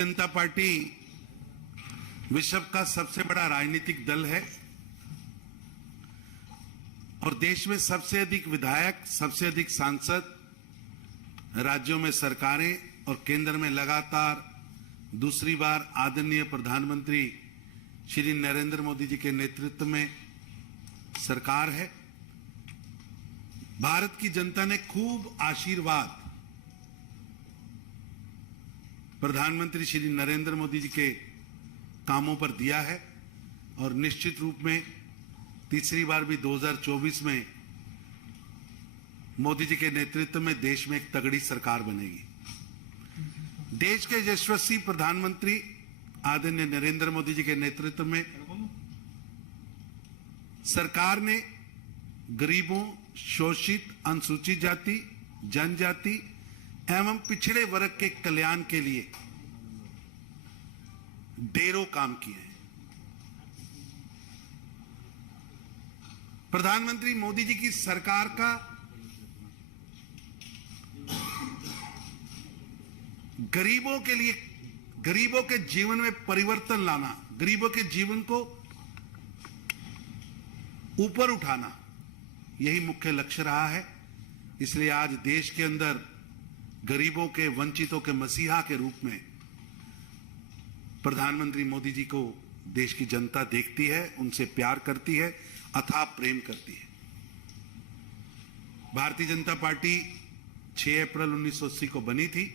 जनता party विश्व का सबसे बड़ा राजनीतिक दल है और देश में सबसे अधिक विधायक, सबसे अधिक सांसद, राज्यों में सरकारें और केंद्र में लगातार दूसरी बार आदरणीय प्रधानमंत्री श्री नरेंद्र मोदी जी के नेतृत्व में सरकार है। भारत की जनता ने खूब आशीर्वाद प्रधानमंत्री श्री नरेंद्र मोदी जी के कामों पर दिया है और निश्चित रूप में तीसरी बार भी 2024 में मोदी जी के नेतृत्व में देश में एक तगड़ी सरकार बनेगी। देश के यशस्वी प्रधानमंत्री आदरणीय नरेंद्र मोदी जी के नेतृत्व में सरकार ने गरीबों, शोषित, अनुसूचित जाति, जनजाति एवं पिछड़े वर्ग के कल्याण के लिए ढेरों काम किए हैं। प्रधानमंत्री मोदी जी की सरकार का गरीबों के लिए, गरीबों के जीवन में परिवर्तन लाना, गरीबों के जीवन को ऊपर उठाना, यही मुख्य लक्ष्य रहा है। इसलिए आज देश के अंदर गरीबों के, वंचितों के मसीहा के रूप में प्रधानमंत्री मोदी जी को देश की जनता देखती है, उनसे प्यार करती है, अथाह प्रेम करती है। भारतीय जनता पार्टी 6 अप्रैल 1980 को बनी थी।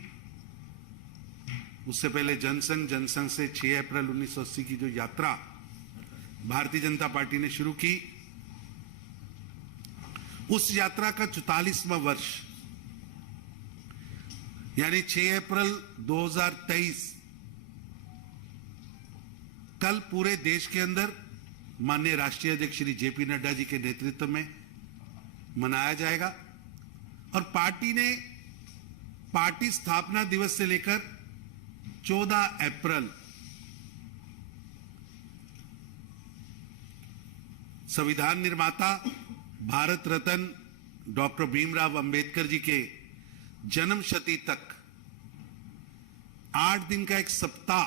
उससे पहले जनसंघ से 6 अप्रैल 1980 की जो यात्रा भारतीय जनता पार्टी ने शुरू की, उस यात्रा का 44वां वर्ष यानी 6 अप्रैल 2023 कल पूरे देश के अंदर माननीय राष्ट्रीय अध्यक्ष श्री जेपी नड्डा जी के नेतृत्व में मनाया जाएगा। और पार्टी ने पार्टी स्थापना दिवस से लेकर 14 अप्रैल संविधान निर्माता भारत रत्न डॉक्टर भीमराव अंबेडकर जी के जन्म शती तक 8 दिन का एक सप्ताह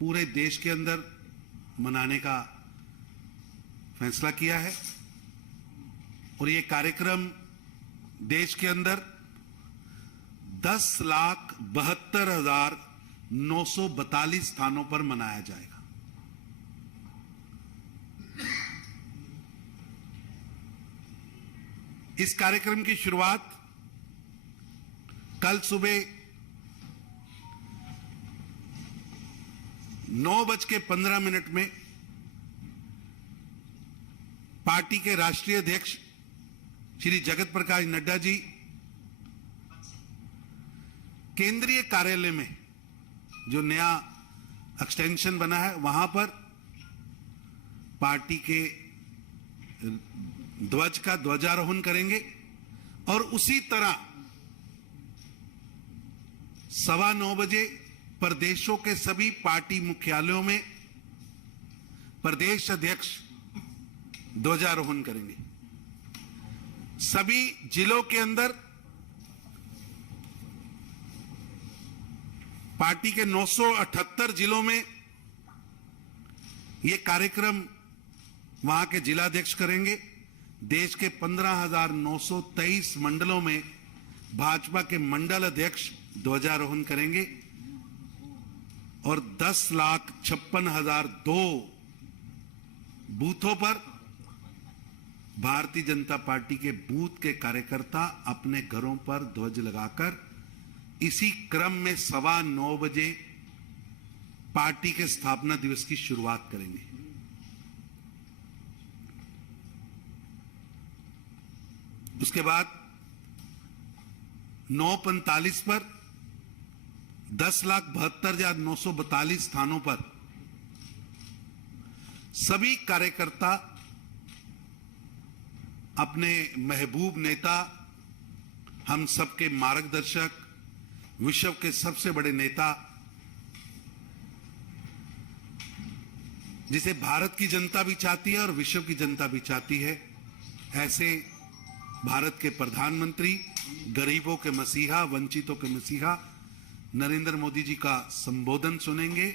पूरे देश के अंदर मनाने का फैसला किया है। और ये कार्यक्रम देश के अंदर 10,72,942 स्थानों पर मनाया जाएगा। इस कार्यक्रम की शुरुआत कल सुबह 9:15 में पार्टी के राष्ट्रीय अध्यक्ष श्री जगत प्रकाश नड्डा जी केंद्रीय कार्यालय में, जो नया एक्सटेंशन बना है, वहां पर पार्टी के ध्वज का ध्वजारोहण करेंगे और उसी तरह 9:15 बजे प्रदेशों के सभी पार्टी मुख्यालयों में प्रदेश अध्यक्ष ध्वजारोहण करेंगे। सभी जिलों के अंदर पार्टी के 978 जिलों में यह कार्यक्रम वहां के जिलाध्यक्ष करेंगे। देश के 15,923 मंडलों में भाजपा के मंडल अध्यक्ष ध्वजारोहण करेंगे और 10,56,002 बूथों पर भारतीय जनता पार्टी के बूथ के कार्यकर्ता अपने घरों पर ध्वज लगाकर इसी क्रम में 9:15 बजे पार्टी के स्थापना दिवस की शुरुआत करेंगे। उसके बाद 9:45 पर 10,72,942 स्थानों पर सभी कार्यकर्ता अपने महबूब नेता, हम सबके मार्गदर्शक, विश्व के सबसे बड़े नेता, जिसे भारत की जनता भी चाहती है और विश्व की जनता भी चाहती है, ऐसे भारत के प्रधानमंत्री, गरीबों के मसीहा, वंचितों के मसीहा नरेंद्र मोदी जी का संबोधन सुनेंगे,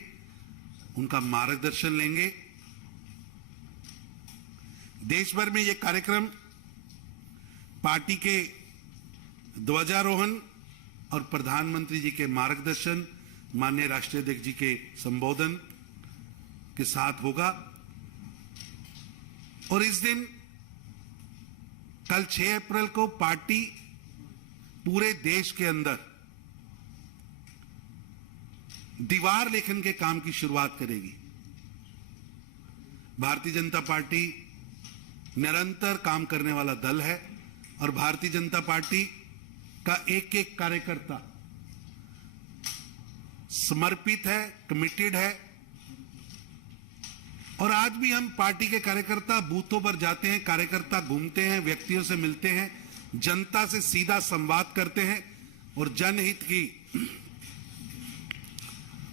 उनका मार्गदर्शन लेंगे। देश भर में यह कार्यक्रम पार्टी के ध्वजारोहण और प्रधानमंत्री जी के मार्गदर्शन, माननीय राष्ट्रीय अध्यक्ष जी के संबोधन के साथ होगा। और इस दिन कल 6 अप्रैल को पार्टी पूरे देश के अंदर दीवार लेखन के काम की शुरुआत करेगी। भारतीय जनता पार्टी निरंतर काम करने वाला दल है और भारतीय जनता पार्टी का एक एक कार्यकर्ता समर्पित है, कमिटेड है। और आज भी हम पार्टी के कार्यकर्ता बूथों पर जाते हैं, कार्यकर्ता घूमते हैं, व्यक्तियों से मिलते हैं, जनता से सीधा संवाद करते हैं और जनहित की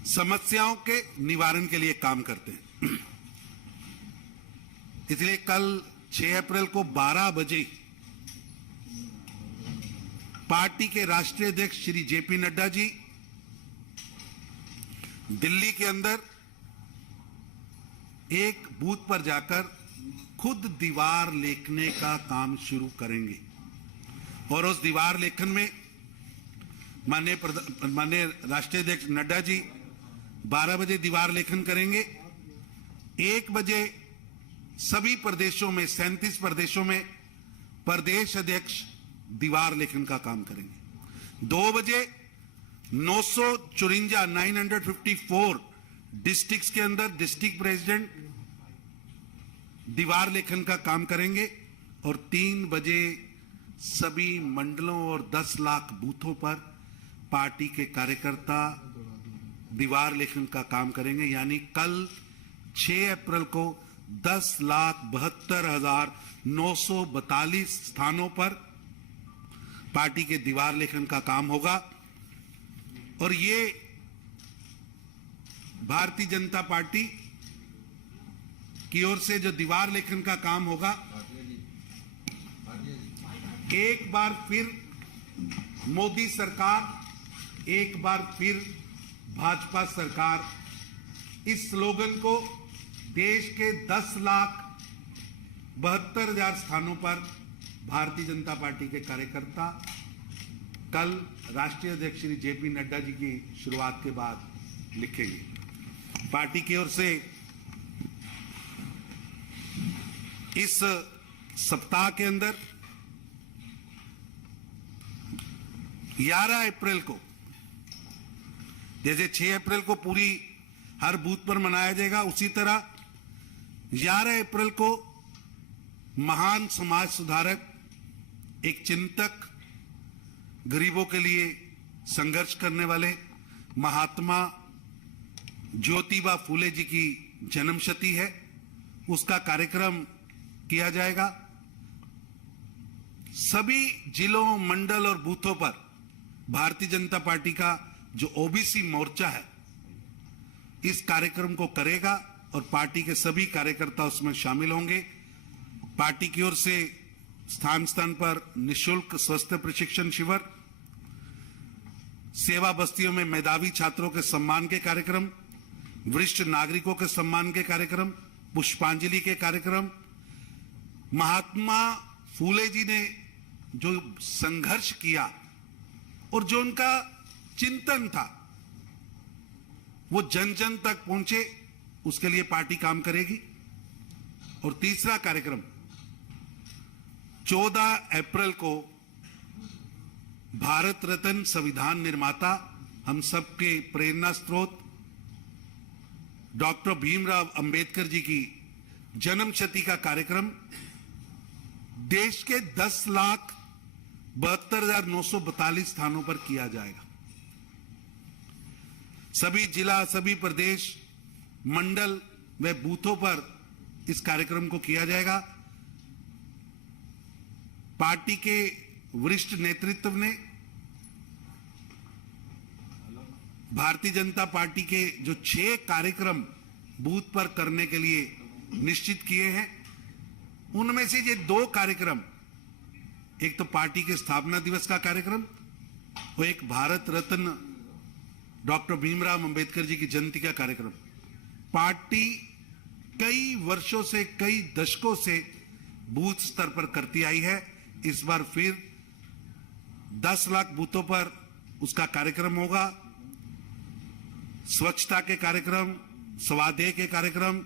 समस्याओं के निवारण के लिए काम करते हैं। इसलिए कल 6 अप्रैल को 12 बजे पार्टी के राष्ट्रीय अध्यक्ष श्री जेपी नड्डा जी दिल्ली के अंदर एक बूथ पर जाकर खुद दीवार लेखने का काम शुरू करेंगे। और उस दीवार लेखन में माननीय राष्ट्रीय अध्यक्ष नड्डा जी 12 बजे दीवार लेखन करेंगे। 1 बजे सभी प्रदेशों में 37 प्रदेशों में प्रदेश अध्यक्ष दीवार लेखन का काम करेंगे। 2 बजे 954 डिस्ट्रिक्ट्स के अंदर डिस्ट्रिक्ट प्रेसिडेंट दीवार लेखन का काम करेंगे। और 3 बजे सभी मंडलों और 10 लाख बूथों पर पार्टी के कार्यकर्ता दीवार लेखन का काम करेंगे। यानी कल 6 अप्रैल को 10,72,942 स्थानों पर पार्टी के दीवार लेखन का काम होगा। और ये भारतीय जनता पार्टी की ओर से जो दीवार लेखन का काम होगा, एक बार फिर मोदी सरकार, एक बार फिर भाजपा सरकार, इस स्लोगन को देश के 10,72,000 स्थानों पर भारतीय जनता पार्टी के कार्यकर्ता कल राष्ट्रीय अध्यक्ष श्री जेपी नड्डा जी की शुरुआत के बाद लिखेंगे। पार्टी की ओर से इस सप्ताह के अंदर 11 अप्रैल को, जैसे 6 अप्रैल को पूरी हर बूथ पर मनाया जाएगा, उसी तरह 11 अप्रैल को महान समाज सुधारक, एक चिंतक, गरीबों के लिए संघर्ष करने वाले महात्मा ज्योतिबा फूले जी की जन्मशती है, उसका कार्यक्रम किया जाएगा। सभी जिलों, मंडल और बूथों पर भारतीय जनता पार्टी का जो ओबीसी मोर्चा है इस कार्यक्रम को करेगा और पार्टी के सभी कार्यकर्ता उसमें शामिल होंगे। पार्टी की ओर से स्थान स्थान पर निशुल्क स्वास्थ्य प्रशिक्षण शिविर, सेवा बस्तियों में मेधावी छात्रों के सम्मान के कार्यक्रम, वरिष्ठ नागरिकों के सम्मान के कार्यक्रम, पुष्पांजलि के कार्यक्रम, महात्मा फूले जी ने जो संघर्ष किया और जो उनका चिंतन था वो जन जन तक पहुंचे, उसके लिए पार्टी काम करेगी। और तीसरा कार्यक्रम 14 अप्रैल को भारत रत्न संविधान निर्माता, हम सबके प्रेरणा स्रोत डॉक्टर भीमराव अंबेडकर जी की जन्मशती का कार्यक्रम देश के 10,72,942 स्थानों पर किया जाएगा। सभी जिला, सभी प्रदेश, मंडल व बूथों पर इस कार्यक्रम को किया जाएगा। पार्टी के वरिष्ठ नेतृत्व ने भारतीय जनता पार्टी के जो 6 कार्यक्रम बूथ पर करने के लिए निश्चित किए हैं, उनमें से ये 2 कार्यक्रम, एक तो पार्टी के स्थापना दिवस का कार्यक्रम और एक भारत रत्न डॉक्टर भीमराव अंबेडकर जी की जयंती का कार्यक्रम पार्टी कई वर्षों से, कई दशकों से बूथ स्तर पर करती आई है। इस बार फिर 10 लाख बूथों पर उसका कार्यक्रम होगा। स्वच्छता के कार्यक्रम, स्वाध्याय के कार्यक्रम,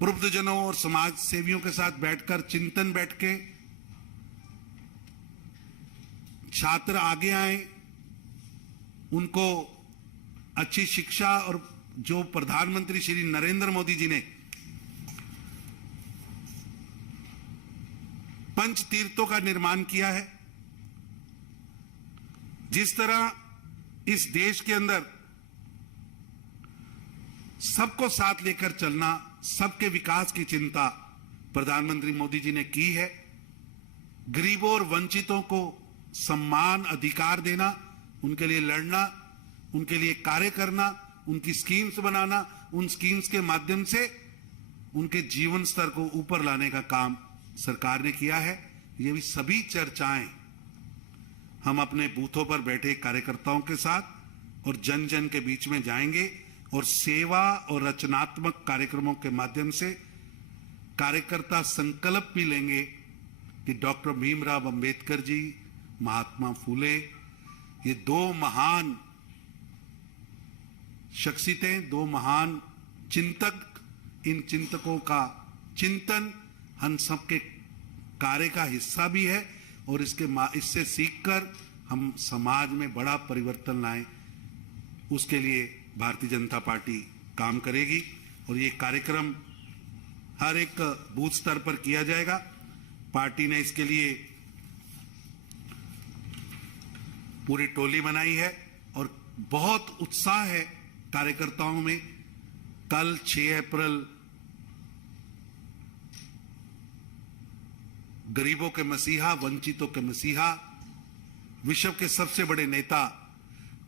वृद्धजनों और समाज सेवियों के साथ बैठकर चिंतन बैठके, छात्र आगे आए, उनको अच्छी शिक्षा, और जो प्रधानमंत्री श्री नरेंद्र मोदी जी ने पंच तीर्थों का निर्माण किया है, जिस तरह इस देश के अंदर सबको साथ लेकर चलना, सबके विकास की चिंता प्रधानमंत्री मोदी जी ने की है। गरीबों और वंचितों को सम्मान, अधिकार देना, उनके लिए लड़ना, उनके लिए कार्य करना, उनकी स्कीम्स बनाना, उन स्कीम्स के माध्यम से उनके जीवन स्तर को ऊपर लाने का काम सरकार ने किया है। ये भी सभी चर्चाएं हम अपने बूथों पर बैठे कार्यकर्ताओं के साथ और जन जन के बीच में जाएंगे और सेवा और रचनात्मक कार्यक्रमों के माध्यम से कार्यकर्ता संकल्प भी लेंगे कि डॉक्टर भीमराव अंबेडकर जी, महात्मा फूले, ये दो महान शख्सियतें, दो महान चिंतक, इन चिंतकों का चिंतन हम सबके कार्य का हिस्सा भी है और इससे सीखकर हम समाज में बड़ा परिवर्तन लाएं, उसके लिए भारतीय जनता पार्टी काम करेगी। और ये कार्यक्रम हर एक बूथ स्तर पर किया जाएगा। पार्टी ने इसके लिए पूरी टोली बनाई है और बहुत उत्साह है कार्यकर्ताओं में। कल 6 अप्रैल गरीबों के मसीहा, वंचितों के मसीहा, विश्व के सबसे बड़े नेता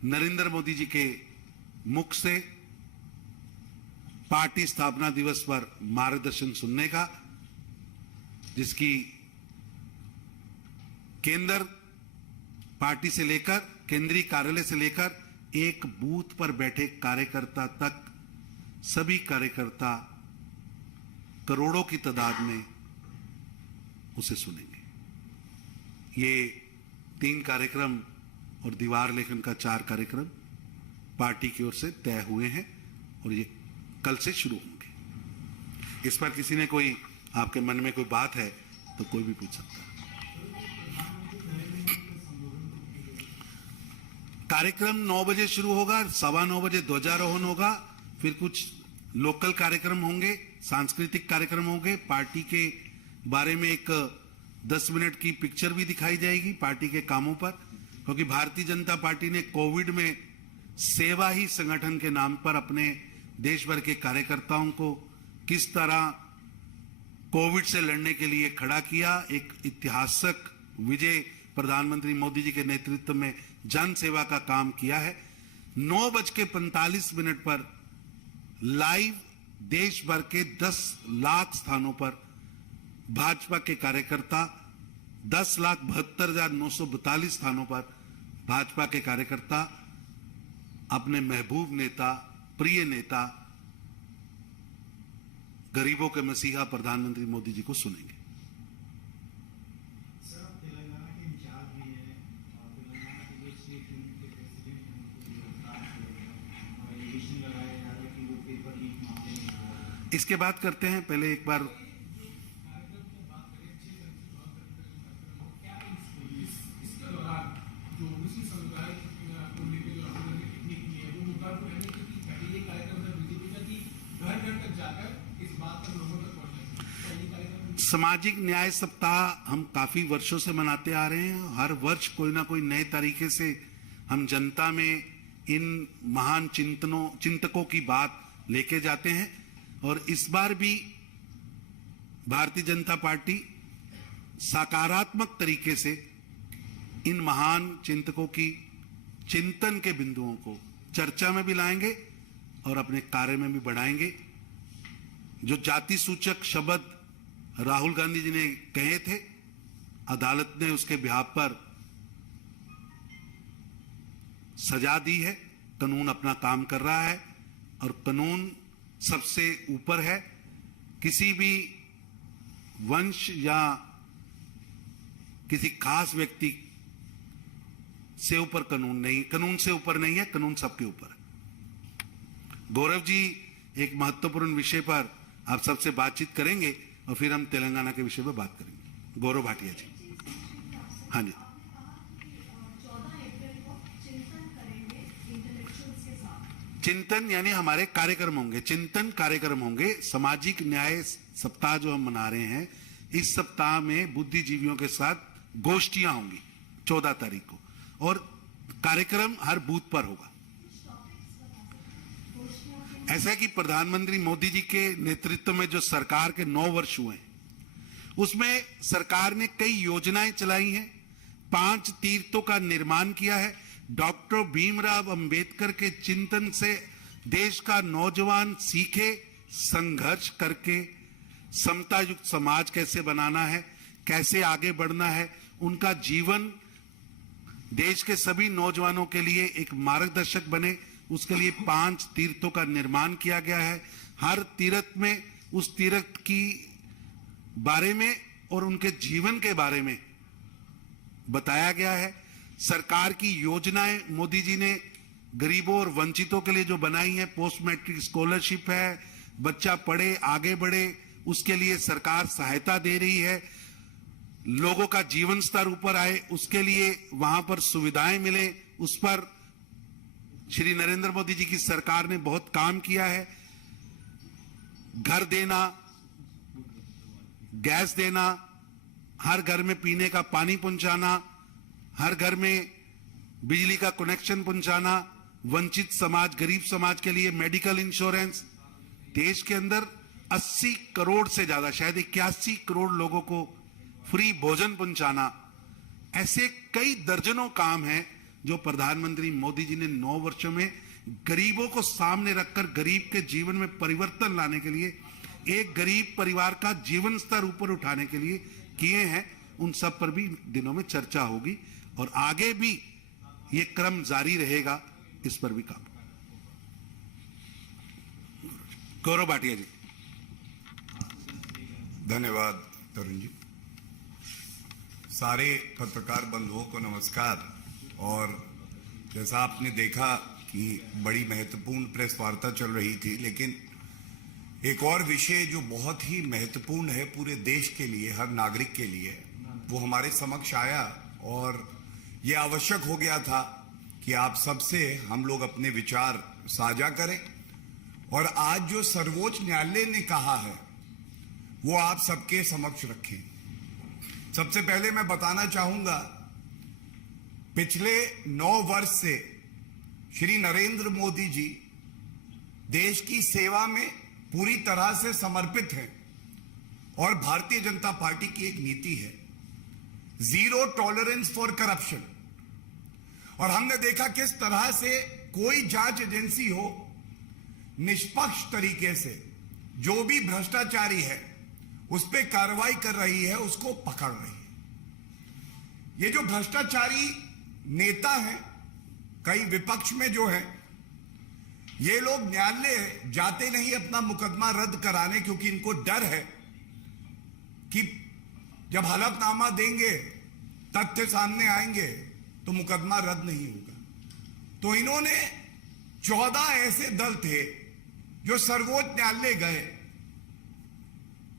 नरेंद्र मोदी जी के मुख से पार्टी स्थापना दिवस पर मार्गदर्शन सुनने का, जिसकी केंद्र पार्टी से लेकर, केंद्रीय कार्यालय से लेकर एक बूथ पर बैठे कार्यकर्ता तक, सभी कार्यकर्ता करोड़ों की तादाद में उसे सुनेंगे। ये 3 कार्यक्रम और दीवार लेखन का 4 कार्यक्रम पार्टी की ओर से तय हुए हैं और ये कल से शुरू होंगे। इस पर किसी ने कोई, आपके मन में कोई बात है तो कोई भी पूछ सकता है। कार्यक्रम 9 बजे शुरू होगा, 9:15 बजे ध्वजारोहण होगा, फिर कुछ लोकल कार्यक्रम होंगे, सांस्कृतिक कार्यक्रम होंगे, पार्टी के बारे में एक 10 मिनट की पिक्चर भी दिखाई जाएगी पार्टी के कामों पर, क्योंकि भारतीय जनता पार्टी ने कोविड में सेवा ही संगठन के नाम पर अपने देश भर के कार्यकर्ताओं को किस तरह कोविड से लड़ने के लिए खड़ा किया। एक ऐतिहासिक विजय प्रधानमंत्री मोदी जी के नेतृत्व में जन सेवा का काम किया है। 9:45 पर लाइव देश भर के 10 लाख स्थानों पर भाजपा के कार्यकर्ता, 10,72,942 स्थानों पर भाजपा के कार्यकर्ता अपने महबूब नेता, प्रिय नेता, गरीबों के मसीहा प्रधानमंत्री मोदी जी को सुनेंगे। इसके बात करते हैं, पहले एक बार सामाजिक न्याय सप्ताह हम काफी वर्षों से मनाते आ रहे हैं। हर वर्ष कोई ना कोई नए तरीके से हम जनता में इन महान चिंतकों की बात लेके जाते हैं और इस बार भी भारतीय जनता पार्टी सकारात्मक तरीके से इन महान चिंतकों की चिंतन के बिंदुओं को चर्चा में भी लाएंगे और अपने कार्य में भी बढ़ाएंगे। जो जाति सूचक शब्द राहुल गांधी जी ने कहे थे, अदालत ने उसके बिहाफ पर सजा दी है, कानून अपना काम कर रहा है और कानून सबसे ऊपर है। किसी भी वंश या किसी खास व्यक्ति से ऊपर कानून नहीं, कानून से ऊपर नहीं है, कानून सबके ऊपर है। गौरव जी एक महत्वपूर्ण विषय पर आप सबसे बातचीत करेंगे और फिर हम तेलंगाना के विषय पर बात करेंगे। गौरव भाटिया जी। हाँ जी। चिंतन यानी हमारे कार्यक्रम होंगे, चिंतन कार्यक्रम होंगे। सामाजिक न्याय सप्ताह जो हम मना रहे हैं, इस सप्ताह में बुद्धिजीवियों के साथ गोष्ठियां होंगी 14 तारीख को, और कार्यक्रम हर बूथ पर होगा। ऐसा कि प्रधानमंत्री मोदी जी के नेतृत्व में जो सरकार के 9 वर्ष हुए हैं, उसमें सरकार ने कई योजनाएं चलाई हैं, 5 तीर्थों का निर्माण किया है। डॉक्टर भीमराव अंबेडकर के चिंतन से देश का नौजवान सीखे संघर्ष करके समता युक्त समाज कैसे बनाना है, कैसे आगे बढ़ना है। उनका जीवन देश के सभी नौजवानों के लिए एक मार्गदर्शक बने, उसके लिए 5 तीर्थों का निर्माण किया गया है। हर तीर्थ में उस तीर्थ की बारे में और उनके जीवन के बारे में बताया गया है। सरकार की योजनाएं मोदी जी ने गरीबों और वंचितों के लिए जो बनाई है, पोस्ट मैट्रिक स्कॉलरशिप है, बच्चा पढ़े आगे बढ़े, उसके लिए सरकार सहायता दे रही है। लोगों का जीवन स्तर ऊपर आए, उसके लिए वहां पर सुविधाएं मिले, उस पर श्री नरेंद्र मोदी जी की सरकार ने बहुत काम किया है। घर देना, गैस देना, हर घर में पीने का पानी पहुंचाना, हर घर में बिजली का कनेक्शन पहुंचाना, वंचित समाज, गरीब समाज के लिए मेडिकल इंश्योरेंस। देश के अंदर 80 करोड़ से ज्यादा, शायद 81 करोड़ लोगों को फ्री भोजन पहुंचाना। ऐसे कई दर्जनों काम हैं जो प्रधानमंत्री मोदी जी ने 9 वर्षों में गरीबों को सामने रखकर गरीब के जीवन में परिवर्तन लाने के लिए, एक गरीब परिवार का जीवन स्तर ऊपर उठाने के लिए किए हैं। उन सब पर भी दिनों में चर्चा होगी और आगे भी ये क्रम जारी रहेगा, इस पर भी काम। गौरव भाटिया जी। धन्यवाद तरुण जी। सारे पत्रकार बंधुओं को नमस्कार। और जैसा आपने देखा कि बड़ी महत्वपूर्ण प्रेस वार्ता चल रही थी, लेकिन एक और विषय जो बहुत ही महत्वपूर्ण है पूरे देश के लिए, हर नागरिक के लिए, वो हमारे समक्ष आया और ये आवश्यक हो गया था कि आप सबसे हम लोग अपने विचार साझा करें। और आज जो सर्वोच्च न्यायालय ने कहा है वो आप सबके समक्ष रखें। सबसे पहले मैं बताना चाहूंगा, पिछले 9 वर्ष से श्री नरेंद्र मोदी जी देश की सेवा में पूरी तरह से समर्पित हैं और भारतीय जनता पार्टी की एक नीति है, 0 टॉलरेंस फॉर करप्शन। और हमने देखा किस तरह से कोई जांच एजेंसी हो, निष्पक्ष तरीके से जो भी भ्रष्टाचारी है उस पर कार्रवाई कर रही है, उसको पकड़ रही है। ये जो भ्रष्टाचारी नेता हैं, कई विपक्ष में जो है, ये लोग न्यायालय जाते नहीं अपना मुकदमा रद्द कराने, क्योंकि इनको डर है कि जब हलफनामा देंगे, तथ्य सामने आएंगे तो मुकदमा रद्द नहीं होगा। तो इन्होंने 14 ऐसे दल थे जो सर्वोच्च न्यायालय गए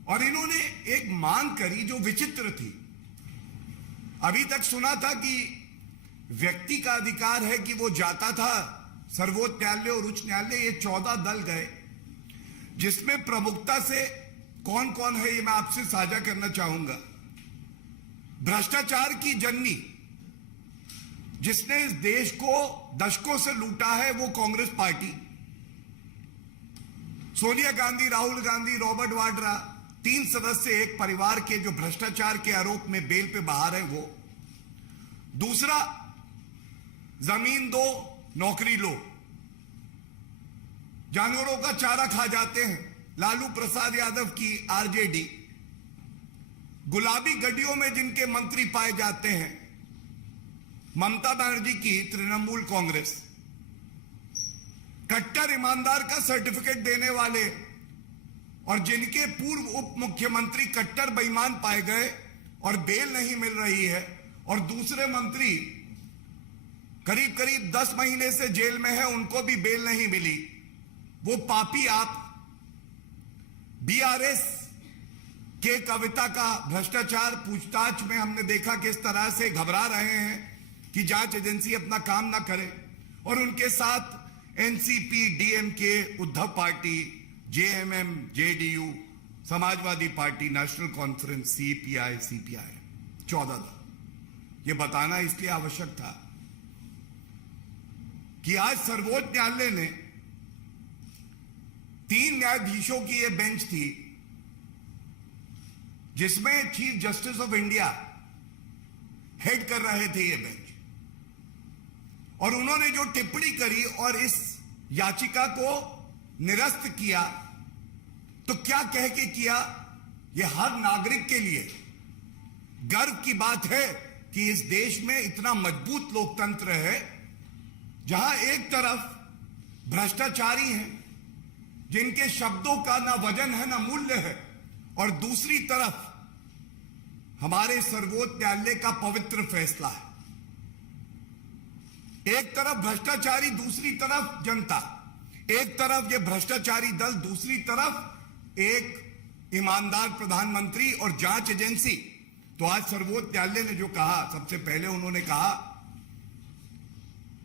और इन्होंने एक मांग करी जो विचित्र थी। अभी तक सुना था कि व्यक्ति का अधिकार है कि वो जाता था सर्वोच्च न्यायालय और उच्च न्यायालय। ये 14 दल गए, जिसमें प्रमुखता से कौन कौन है ये मैं आपसे साझा करना चाहूंगा। भ्रष्टाचार की जननी जिसने इस देश को दशकों से लूटा है वो कांग्रेस पार्टी। सोनिया गांधी, राहुल गांधी, रॉबर्ट वाड्रा, 3 सदस्य एक परिवार के जो भ्रष्टाचार के आरोप में बेल पे बाहर है वो। दूसरा, जमीन दो नौकरी लो, जानवरों का चारा खा जाते हैं, लालू प्रसाद यादव की आरजेडी। गुलाबी गड्डियों में जिनके मंत्री पाए जाते हैं, ममता बनर्जी की तृणमूल कांग्रेस। कट्टर ईमानदार का सर्टिफिकेट देने वाले और जिनके पूर्व उप मुख्यमंत्री कट्टर बेईमान पाए गए और बेल नहीं मिल रही है, और दूसरे मंत्री करीब करीब 10 महीने से जेल में है, उनको भी बेल नहीं मिली। वो पापी आप बीआरएस के कविता का भ्रष्टाचार पूछताछ में हमने देखा किस तरह से घबरा रहे हैं कि जांच एजेंसी अपना काम ना करे, और उनके साथ NCP, DMK, Uddhav party, JMM, JDU, Samajwadi party, national conference, CPI 14 था। यह बताना इसलिए आवश्यक था कि आज सर्वोच्च न्यायालय ने 3 न्यायाधीशों की यह बेंच थी जिसमें chief justice of India head कर रहे थे ये बेंच, और उन्होंने जो टिप्पणी करी और इस याचिका को निरस्त किया, तो क्या कह के किया? यह हर नागरिक के लिए गर्व की बात है कि इस देश में इतना मजबूत लोकतंत्र है जहां एक तरफ भ्रष्टाचारी हैं जिनके शब्दों का ना वजन है ना मूल्य है, और दूसरी तरफ हमारे सर्वोच्च न्यायालय का पवित्र फैसला है। एक तरफ भ्रष्टाचारी, दूसरी तरफ जनता, एक तरफ ये भ्रष्टाचारी दल, दूसरी तरफ एक ईमानदार प्रधानमंत्री और जांच एजेंसी। तो आज सर्वोच्च न्यायालय ने जो कहा, सबसे पहले उन्होंने कहा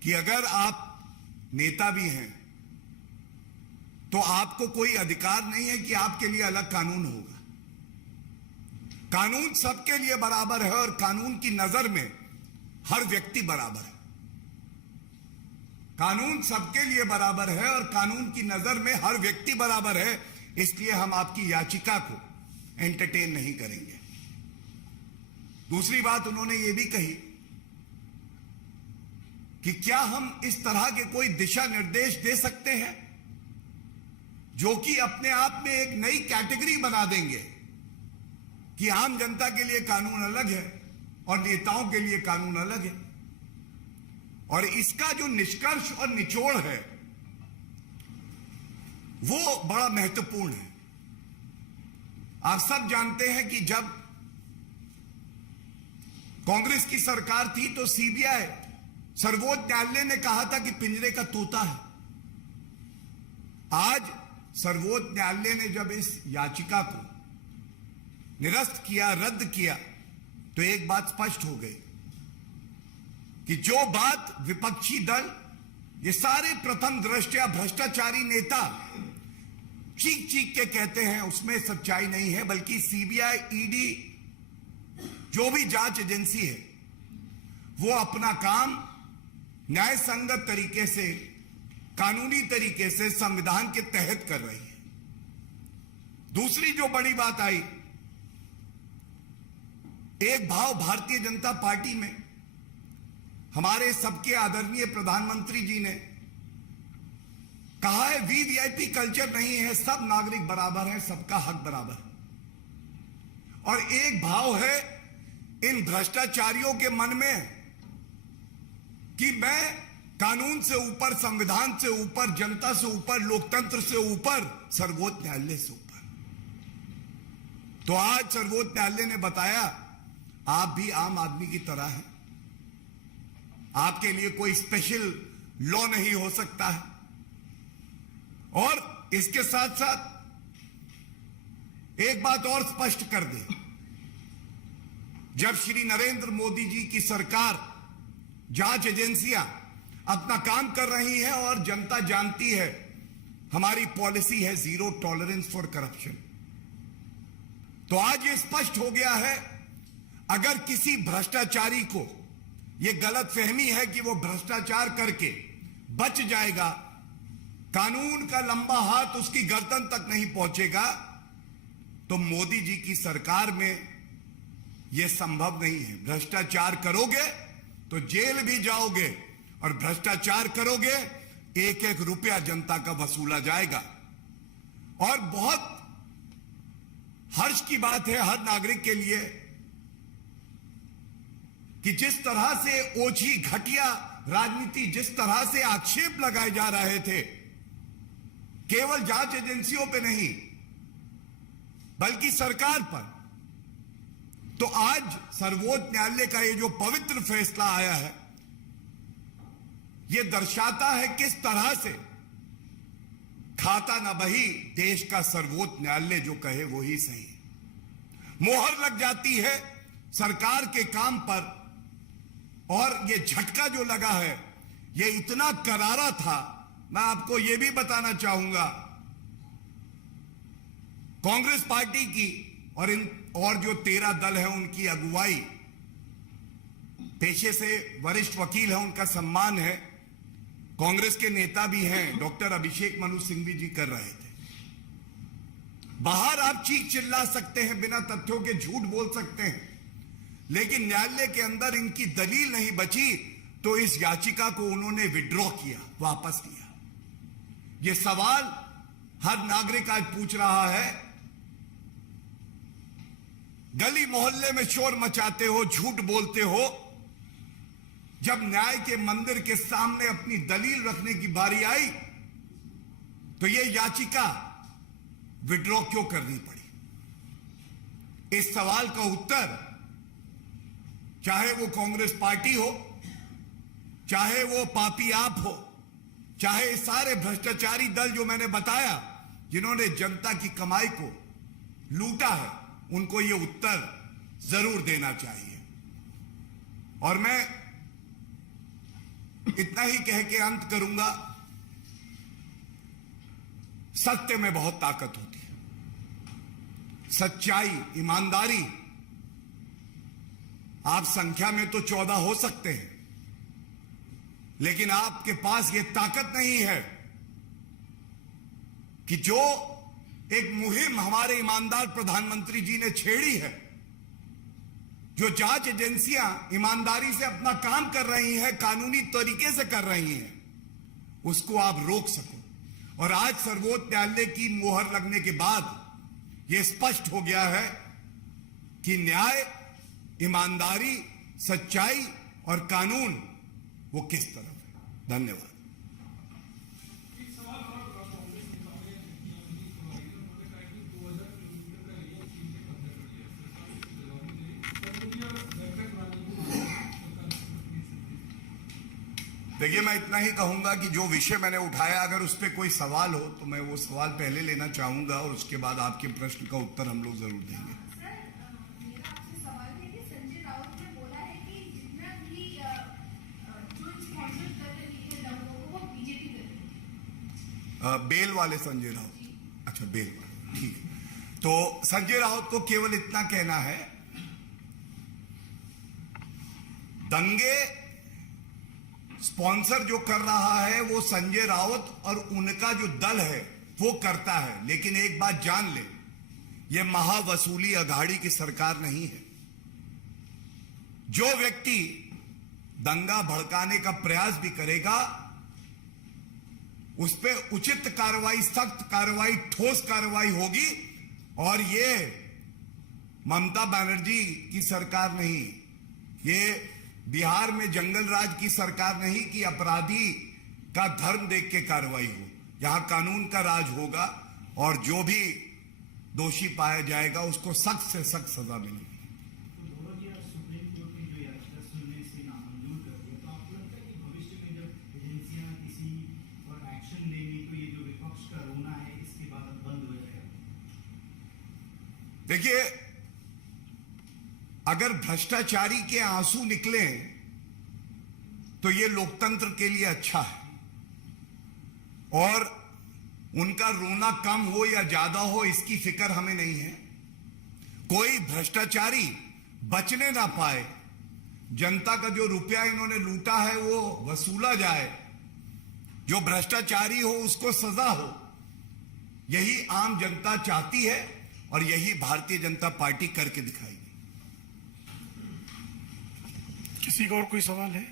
कि अगर आप नेता भी हैं तो आपको कोई अधिकार नहीं है कि आपके लिए अलग कानून होगा। कानून सबके लिए बराबर है और कानून की नजर में हर व्यक्ति बराबर है। कानून सबके लिए बराबर है और कानून की नजर में हर व्यक्ति बराबर है, इसलिए हम आपकी याचिका को एंटरटेन नहीं करेंगे। दूसरी बात उन्होंने यह भी कही कि क्या हम इस तरह के कोई दिशा निर्देश दे सकते हैं जो कि अपने आप में एक नई कैटेगरी बना देंगे कि आम जनता के लिए कानून अलग है और नेताओं के लिए कानून अलग है। और इसका जो निष्कर्ष और निचोड़ है वो बड़ा महत्वपूर्ण है। आप सब जानते हैं कि जब कांग्रेस की सरकार थी तो सीबीआई, सर्वोच्च न्यायालय ने कहा था कि पिंजरे का तोता है। आज सर्वोच्च न्यायालय ने जब इस याचिका को निरस्त किया, रद्द किया, तो एक बात स्पष्ट हो गई कि जो बात विपक्षी दल, ये सारे प्रथम दृष्टया भ्रष्टाचारी नेता चीख चीख के कहते हैं, उसमें सच्चाई नहीं है, बल्कि सीबीआई, ईडी, जो भी जांच एजेंसी है वो अपना काम न्याय संगत तरीके से, कानूनी तरीके से, संविधान के तहत कर रही है। दूसरी जो बड़ी बात आई, एक भाव भारतीय जनता पार्टी में हमारे सबके आदरणीय प्रधानमंत्री जी ने कहा है वीवीआईपी कल्चर नहीं है, सब नागरिक बराबर हैं, सबका हक बराबर है। और एक भाव है इन भ्रष्टाचारियों के मन में कि मैं कानून से ऊपर, संविधान से ऊपर, जनता से ऊपर, लोकतंत्र से ऊपर, सर्वोच्च न्यायालय से ऊपर। तो आज सर्वोच्च न्यायालय ने बताया आप भी आम आदमी की तरह हैं, आपके लिए कोई स्पेशल लॉ नहीं हो सकता है। और इसके साथ साथ एक बात और स्पष्ट कर दे, जब श्री नरेंद्र मोदी जी की सरकार, जांच एजेंसियां अपना काम कर रही हैं और जनता जानती है हमारी पॉलिसी है जीरो टॉलरेंस फॉर करप्शन, तो आज ये स्पष्ट हो गया है अगर किसी भ्रष्टाचारी को यह गलतफहमी है कि वो भ्रष्टाचार करके बच जाएगा, कानून का लंबा हाथ उसकी गर्दन तक नहीं पहुंचेगा, तो मोदी जी की सरकार में यह संभव नहीं है। भ्रष्टाचार करोगे तो जेल भी जाओगे, और भ्रष्टाचार करोगे एक एक रुपया जनता का वसूला जाएगा। और बहुत हर्ष की बात है हर नागरिक के लिए कि जिस तरह से ओछी, घटिया राजनीति, जिस तरह से आक्षेप लगाए जा रहे थे केवल जांच एजेंसियों पे नहीं बल्कि सरकार पर। तो आज सर्वोच्च न्यायालय का ये जो पवित्र फैसला आया है, ये दर्शाता है किस तरह से खाता न बही देश का सर्वोच्च न्यायालय जो कहे वो ही सही। मोहर लग जाती है सरकार के काम पर, और ये झटका जो लगा है ये इतना करारा था। मैं आपको ये भी बताना चाहूंगा, कांग्रेस पार्टी की और जो 13 दल है उनकी अगुवाई, पेशे से वरिष्ठ वकील है, उनका सम्मान है, कांग्रेस के नेता भी हैं, डॉक्टर अभिषेक मनु सिंघवी जी कर रहे थे। बाहर आप चीख चिल्ला सकते हैं, बिना तथ्यों के झूठ बोल सकते हैं, लेकिन न्यायालय के अंदर इनकी दलील नहीं बची तो इस याचिका को उन्होंने विड्रॉ किया, वापस लिया। यह सवाल हर नागरिक आज पूछ रहा है, गली मोहल्ले में शोर मचाते हो, झूठ बोलते हो, जब न्याय के मंदिर के सामने अपनी दलील रखने की बारी आई तो यह याचिका विड्रॉ क्यों करनी पड़ी? इस सवाल का उत्तर चाहे वो कांग्रेस पार्टी हो, चाहे वो पापी आप हो, चाहे सारे भ्रष्टाचारी दल जो मैंने बताया जिन्होंने जनता की कमाई को लूटा है, उनको ये उत्तर जरूर देना चाहिए। और मैं इतना ही कह के अंत करूंगा, सत्य में बहुत ताकत होती है, सच्चाई, ईमानदारी। आप संख्या में तो 14 हो सकते हैं, लेकिन आपके पास यह ताकत नहीं है कि जो एक मुहिम हमारे ईमानदार प्रधानमंत्री जी ने छेड़ी है, जो जांच एजेंसियां ईमानदारी से अपना काम कर रही हैं, कानूनी तरीके से कर रही हैं, उसको आप रोक सको। और आज सर्वोच्च न्यायालय की मोहर लगने के बाद यह स्पष्ट हो गया है कि न्याय, ईमानदारी, सच्चाई और कानून वो किस तरफ है। धन्यवाद। देखिए, मैं इतना ही कहूंगा कि जो विषय मैंने उठाया, अगर उस पर कोई सवाल हो तो मैं वो सवाल पहले लेना चाहूंगा और उसके बाद आपके प्रश्न का उत्तर हम लोग जरूर देंगे। मेरा आपसे सवाल है कि संजय राउत ने बोला है कि जितना भी जो स्पॉन्सर कर रही है लोगों को, वो बीजेपी कर रही है। बेल वाले संजय राउत, अच्छा बेल वाले, ठीक है। तो संजय राउत को केवल इतना कहना है, दंगे स्पॉन्सर जो कर रहा है वो संजय राउत और उनका जो दल है वो करता है, लेकिन एक बात जान ले, ये महावसूली अघाड़ी की सरकार नहीं है। जो व्यक्ति दंगा भड़काने का प्रयास भी करेगा उस पर उचित कार्रवाई, सख्त कार्रवाई, ठोस कार्रवाई होगी। और ये ममता बनर्जी की सरकार नहीं, ये बिहार में जंगल राज की सरकार नहीं कि अपराधी का धर्म देख के कार्रवाई हो। यहां कानून का राज होगा और जो भी दोषी पाया जाएगा उसको सख्त से सख्त सजा मिलेगी। सुप्रीम कोर्ट ने जो याचिका सुनने से नामंजूर कर दिया, तो आपको लगता है कि भविष्य में जब एजेंसियां किसी पर एक्शन लेंगी तो ये जो विपक्ष का रोना है इसके बाद अब बंद हो जाएगा? देखिए, अगर भ्रष्टाचारी के आंसू निकले तो यह लोकतंत्र के लिए अच्छा है, और उनका रोना कम हो या ज्यादा हो इसकी फिक्र हमें नहीं है। कोई भ्रष्टाचारी बचने ना पाए, जनता का जो रुपया इन्होंने लूटा है वो वसूला जाए, जो भ्रष्टाचारी हो उसको सजा हो, यही आम जनता चाहती है और यही भारतीय जनता पार्टी करके दिखाएगी। किसी का और कोई सवाल है?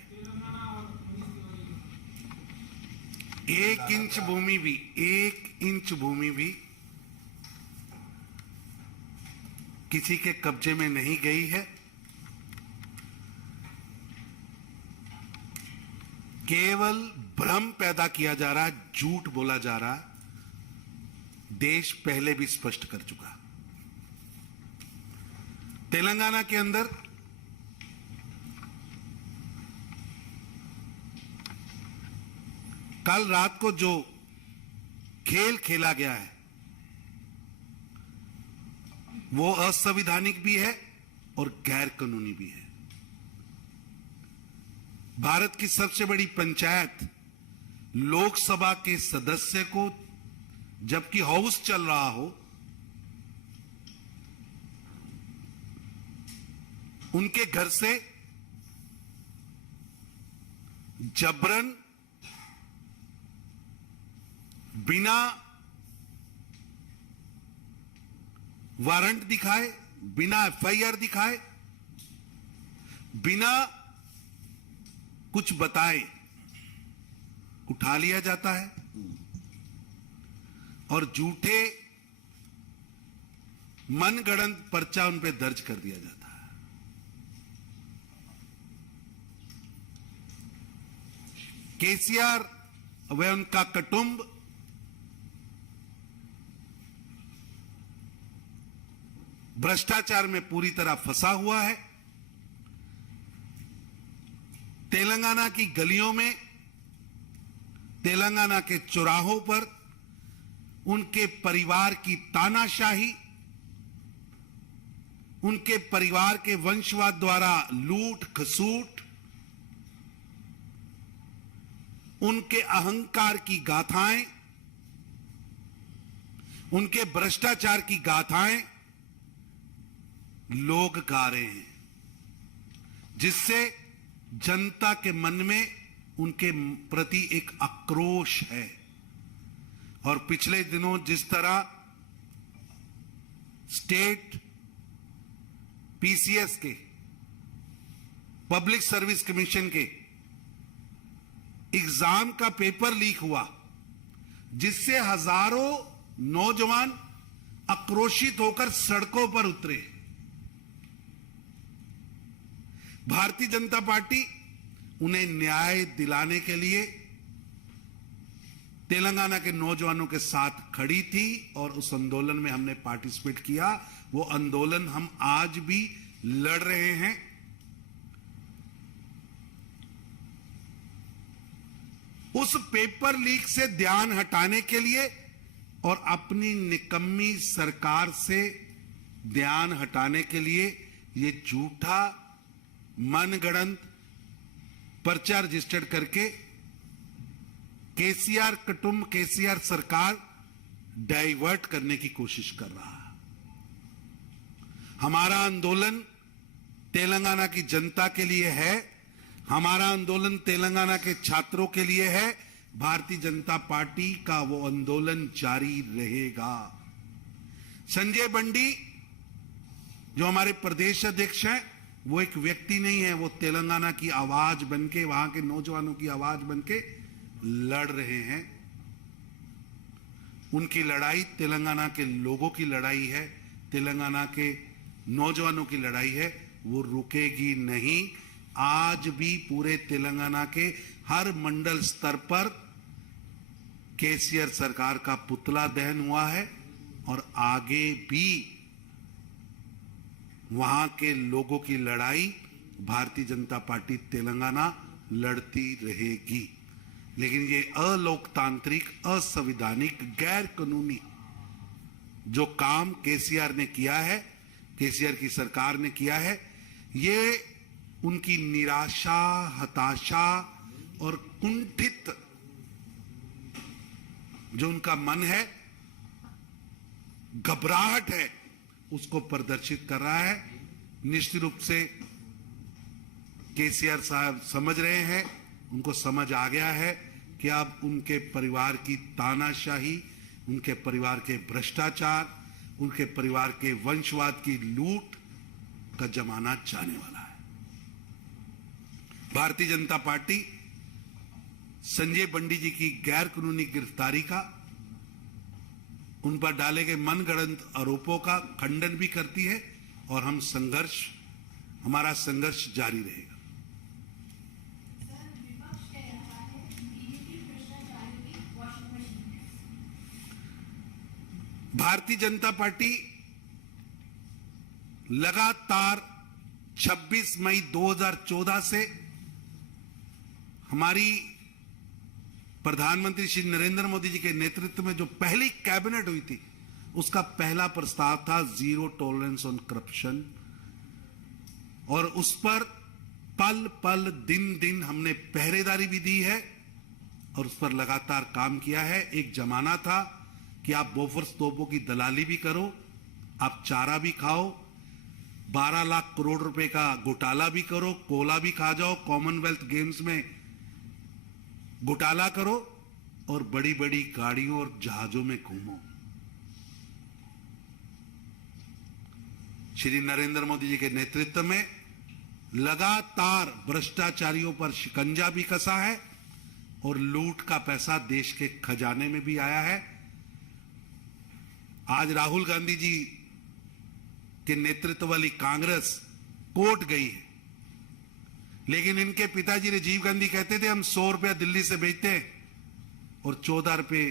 1 इंच भूमि भी किसी के कब्जे में नहीं गई है। केवल भ्रम पैदा किया जा रहा है, झूठ बोला जा रहा है। देश पहले भी स्पष्ट कर चुका। तेलंगाना के अंदर कल रात को जो खेल खेला गया है वो असंवैधानिक भी है और गैर कानूनी भी है। भारत की सबसे बड़ी पंचायत लोकसभा के सदस्य को, जबकि हाउस चल रहा हो, उनके घर से जबरन बिना वारंट दिखाए, बिना एफआईआर दिखाए, बिना कुछ बताए उठा लिया जाता है और झूठे मनगढ़ंत पर्चा उन पे दर्ज कर दिया जाता है। केसीआर व उनका कुटुंब भ्रष्टाचार में पूरी तरह फंसा हुआ है। तेलंगाना की गलियों में, तेलंगाना के चौराहों पर उनके परिवार की तानाशाही, उनके परिवार के वंशवाद द्वारा लूट खसूट, उनके अहंकार की गाथाएं, उनके भ्रष्टाचार की गाथाएं लोग गा रहे हैं, जिससे जनता के मन में उनके प्रति एक आक्रोश है। और पिछले दिनों जिस तरह स्टेट पीसीएस के, पब्लिक सर्विस कमीशन के एग्जाम का पेपर लीक हुआ, जिससे हजारों नौजवान आक्रोशित होकर सड़कों पर उतरे। भारतीय जनता पार्टी उन्हें न्याय दिलाने के लिए तेलंगाना के नौजवानों के साथ खड़ी थी और उस आंदोलन में हमने पार्टिसिपेट किया। वो आंदोलन हम आज भी लड़ रहे हैं। उस पेपर लीक से ध्यान हटाने के लिए और अपनी निकम्मी सरकार से ध्यान हटाने के लिए ये झूठा मनगढ़ंत पर्चा रजिस्टर्ड करके केसीआर कुटुंब, केसीआर सरकार डाइवर्ट करने की कोशिश कर रहा है। हमारा आंदोलन तेलंगाना की जनता के लिए है, हमारा आंदोलन तेलंगाना के छात्रों के लिए है। भारतीय जनता पार्टी का वो आंदोलन जारी रहेगा। संजय बंडी जो हमारे प्रदेश अध्यक्ष हैं, वो एक व्यक्ति नहीं है, वो तेलंगाना की आवाज बनके, वहां के नौजवानों की आवाज बनके लड़ रहे हैं। उनकी लड़ाई तेलंगाना के लोगों की लड़ाई है, तेलंगाना के नौजवानों की लड़ाई है, वो रुकेगी नहीं। आज भी पूरे तेलंगाना के हर मंडल स्तर पर केसीआर सरकार का पुतला दहन हुआ है और आगे भी वहां के लोगों की लड़ाई भारतीय जनता पार्टी तेलंगाना लड़ती रहेगी। लेकिन ये अलोकतांत्रिक, असंवैधानिक, गैर कानूनी जो काम केसीआर ने किया है, केसीआर की सरकार ने किया है, ये उनकी निराशा, हताशा और कुंठित जो उनका मन है, घबराहट है, उसको प्रदर्शित कर रहा है। निश्चित रूप से केसीआर साहब समझ रहे हैं, उनको समझ आ गया है कि अब उनके परिवार की तानाशाही, उनके परिवार के भ्रष्टाचार, उनके परिवार के वंशवाद की लूट का जमाना जाने वाला है। भारतीय जनता पार्टी संजय बंडी जी की गैर कानूनी गिरफ्तारी का, उन पर डाले गए मनगढ़ंत आरोपों का खंडन भी करती है और हमारा संघर्ष जारी रहेगा। सर, विपक्ष कह रहा है बीजेपी भ्रष्टाचार की वॉशिंग मशीन है। भारतीय जनता पार्टी लगातार 26 मई 2014 से हमारी प्रधानमंत्री श्री नरेंद्र मोदी जी के नेतृत्व में जो पहली कैबिनेट हुई थी, उसका पहला प्रस्ताव था जीरो टॉलरेंस ऑन करप्शन, और उस पर पल पल दिन दिन हमने पहरेदारी भी दी है और उस पर लगातार काम किया है। एक जमाना था कि आप बोफोर्स तोपों की दलाली भी करो, आप चारा भी खाओ, 12 लाख करोड़ रुपए का घोटाला भी करो, कोला भी खा जाओ, कॉमनवेल्थ गेम्स में घोटाला करो और बड़ी बड़ी गाड़ियों और जहाजों में घूमो। श्री नरेंद्र मोदी जी के नेतृत्व में लगातार भ्रष्टाचारियों पर शिकंजा भी कसा है और लूट का पैसा देश के खजाने में भी आया है। आज राहुल गांधी जी के नेतृत्व वाली कांग्रेस कोर्ट गई है, लेकिन इनके पिताजी राजीव गांधी कहते थे हम 100 रुपया दिल्ली से भेजते हैं और 14 रुपए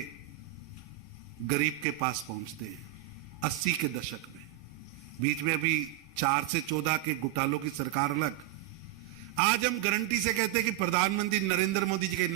गरीब के पास पहुंचते हैं। 80 के दशक में, बीच में अभी 4 से 14 के घोटालों की सरकार अलग। आज हम गारंटी से कहते हैं कि प्रधानमंत्री नरेंद्र मोदी जी के